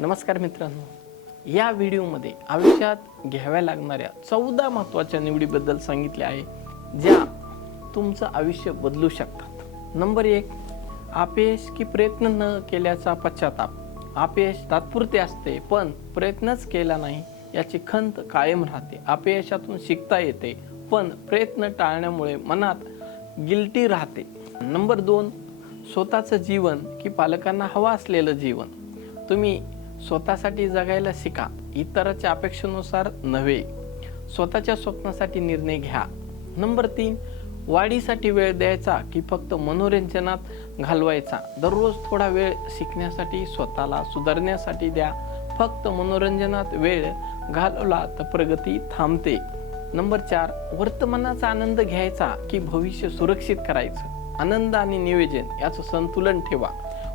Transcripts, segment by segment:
नमस्कार मित्रांनो, या व्हिडिओमध्ये आयुष्यात घ्याव्या लागणाऱ्या 14 महत्त्वाच्या निवडीबद्दल सांगितले आहे, ज्या तुमचं आयुष्य बदलू शकतात. नंबर 1, अपयश की प्रयत्न न केल्याचा पश्चाताप. अपयश तात्पुरते असते, पण प्रयत्नच केला नाही याची खंत कायम राहते. अपयशातून शिकता येते, पण प्रयत्न टाळण्यामुळे मनात गिल्टी राहते. नंबर 2, स्वतःचं जीवन की पालकांना हवं असलेलं जीवन. तुम्ही स्वतःसाठी जगायला शिका, इतरांच्या अपेक्षेनुसार नव्हे. स्वतःच्या स्वप्नासाठी निर्णय घ्या. नंबर 3, वाढीसाठी वेळ द्यायचा की फक्त मनोरंजनात घालवायचा. दररोज थोडा वेळ शिकण्यासाठी, स्वतःला सुधारण्यासाठी द्या. फक्त मनोरंजनात वेळ घालवला तर प्रगती थांबते. नंबर 4, वर्तमानाचा आनंद घ्यायचा की भविष्य सुरक्षित करायचं. आनंद आणि नियोजन याचं संतुलन ठेवा.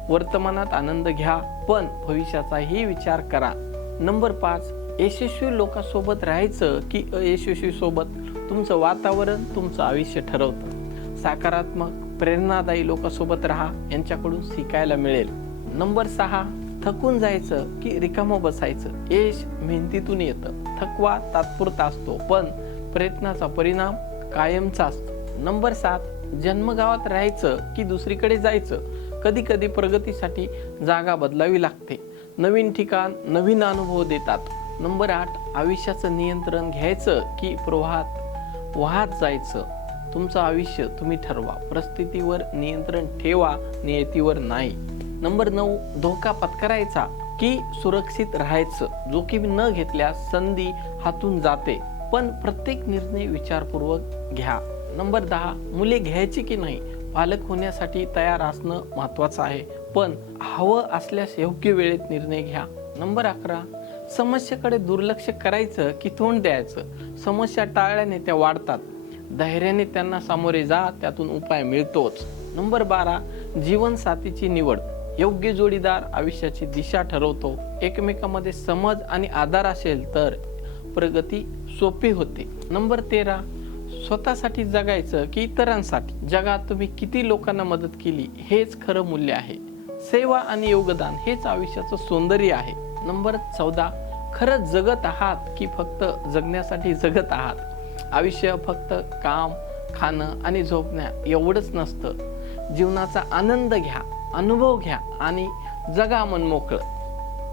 वर्तमानात आनंद घ्या, पण भविष्याचाही विचार करा. नंबर 5, यशस्वी लोकांसोबत राहायचं की अयशस्वी सोबत. तुमचं वातावरण तुमचं आयुष्य ठरवतं. सकारात्मक प्रेरणादायी लोकांसोबत राहा, यांच्याकडून शिकायला मिळेल. नंबर 6, थकून जायचं की रिकामं बसायचं. यश मेहनतीतून येतं. थकवा तात्पुरता असतो, पण प्रयत्नाचा परिणाम कायमचा असतो. नंबर 7, जन्मगावात राहायचं की दुसरीकडे जायचं. कधी कधी प्रगतीसाठी जागा बदलावी लागते. नवीन ठिकाण नवीन अनुभव देतात. नंबर 8, आयुष्याचं नियंत्रण घ्यायचं की प्रवाहात वाहत जायचं. तुमचं आयुष्य तुम्ही ठरवा. परिस्थितीवर नियंत्रण ठेवा, नियतीवर नाही. नंबर 9, धोका पत्करायचा की सुरक्षित राहायचं. जोखीम न घेतल्यास संधी हातून जाते, पण प्रत्येक निर्णय विचारपूर्वक घ्या. नंबर 10, मुले घ्यायची की नाही. पालक होण्यासाठी तयार असणं महत्त्वाचं आहे, पण हवं असल्यास योग्य वेळेत निर्णय घ्या. नंबर 11, समस्येकडे दुर्लक्ष करायचं की तोंड द्यायचं. समस्या टाळल्याने त्या वाढतात. धैर्याने त्यांना सामोरे जा, त्यातून उपाय मिळतोच. नंबर 12, जीवनसाथीची निवड. योग्य जोडीदार आयुष्याची दिशा ठरवतो. एकमेकांमध्ये समज आणि आधार असेल तर प्रगती सोपी होते. नंबर 13, स्वतःसाठी जगायचं की इतरांसाठी. जगात तुम्ही किती लोकांना मदत केली हेच खरं मूल्य आहे. सेवा आणि योगदान हेच आयुष्याचं सौंदर्य आहे. नंबर 14, खरंच जगत आहात की फक्त जगण्यासाठी जगत आहात. आयुष्य फक्त काम, खाणं आणि झोपण्या एवढंच नसतं. जीवनाचा आनंद घ्या, अनुभव घ्या आणि जगा मन मोकळं.